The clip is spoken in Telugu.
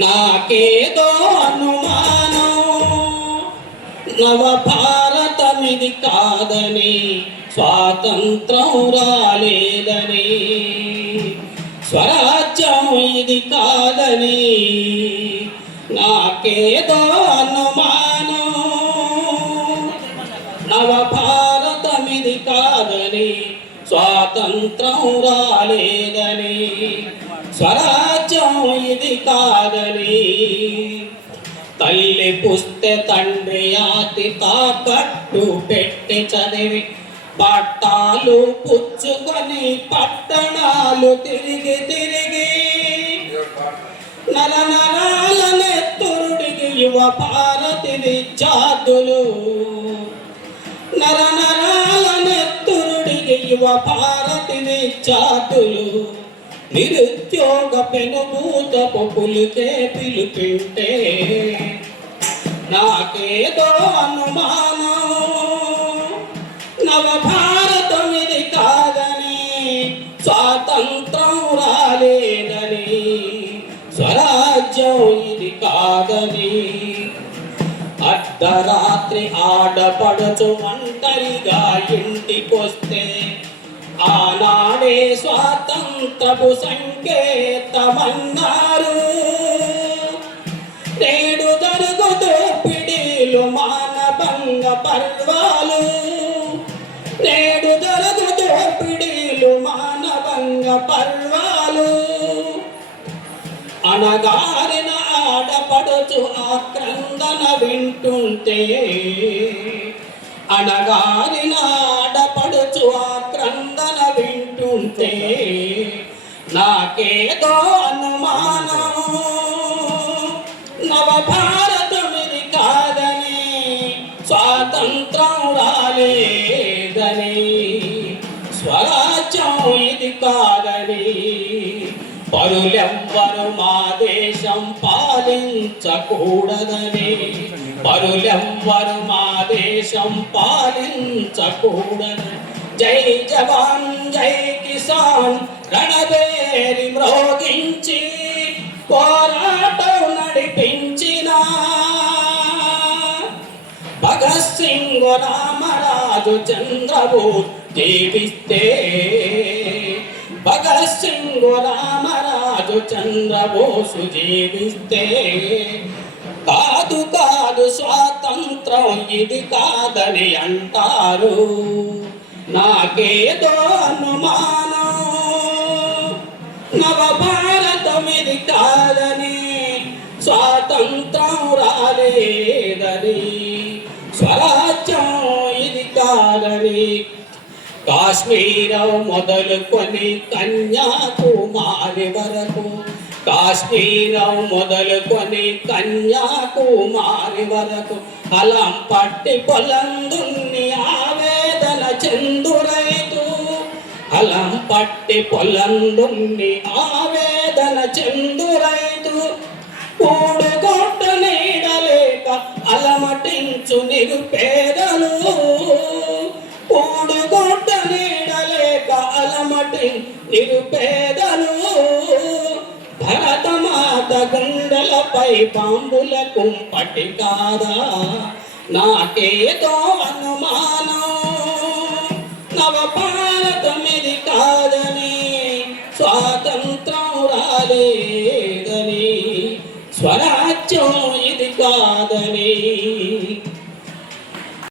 నాకేదో అనుమానం. నవ భారతమిది కాదని స్వాతంత్రం రాలేదని స్వరాజ్యం ఇది కాదని నాకేదో అనుమానం. నవ భారతమిది కాదని స్వాతంత్రం రాలేదని స్వరాజ్యం ఇది కాదని. తల్లి పుస్తే తండ్రి ఆతి తాకట్టు పెట్టి చదివి పట్టాలు పుచ్చుకొని పట్టణాలు తిరిగి తిరిగి. నర నరాలనెత్తురుడికి యువ భారతి విద్యార్థులు నర నరాలనెత్తురుడికి యువ భారతి విద్యార్థులు నిరుద్యోగ పెనుభూత పొపులుకే పిలుపింటే నాకేదో అనుమానం. నవభారతం ఇది కాదని స్వాతంత్రం రాలేదని స్వరాజ్యం ఇది కాదని. అర్ధరాత్రి ఆడపడచు ఒంటరిగా ఇంటికొస్తే ఆనా ఆనాడే స్వాతంత్రపు సంకేతమన్నారు. నేడు జరుగుతూ పిడిలు మానభంగ పర్వాలు. నేడు జరుగుతూ పిడిలు మానభంగ పర్వాలు. అనగారిన ఆడపడుచు ఆక్రందన వింటుంటే అనగారిన ఆడపడుచు ఆ నాకేదో అనుమానము. నవ కాదని స్వాతంత్రం రాలేదని స్వరాజ్యం ఇది కాదని పరులెవ్వరు మా దేశం పాలించకూడదని పరులెవ్వరు మా దేశం పాలించకూడదని. జై జవాన్ జై కిసాన్ రణబేరి మ్రోగించి పోరాటం నడిపించిన భగత్ సింగ్ రామరాజు చంద్రబోస్ జీవిస్తే భగత్ సింగ్ రామరాజు చంద్రబోసు జీవిస్తే కాదు కాదు స్వాతంత్రం ఇది కాదని అంటారు. నాకేదో అనుమానం నవ భారతం కాదని స్వాతంత్రం రాలేదని స్వరాజ్యం ఇది కాదని కాశ్మీరం మొదలుకొని కన్యాకుమారి వరకు కాశ్మీరం మొదలుకొని కన్యాకుమారి వరకు అలం పట్టి పొలందున్న పట్టి పొలందున్ని ఆవేదన చెందు రైతు. కూడుగొట్ట నీడలేక అలమటించు నిరుపేదలు కూడుగొట్ట నీడలేక అలమటి నిరుపేదలు భరతమాత గుండెలపై పాంబులకు కుంపటి నాకేదో అనుమాన రాలేదని స్వరాజ్యం ఇది కాదని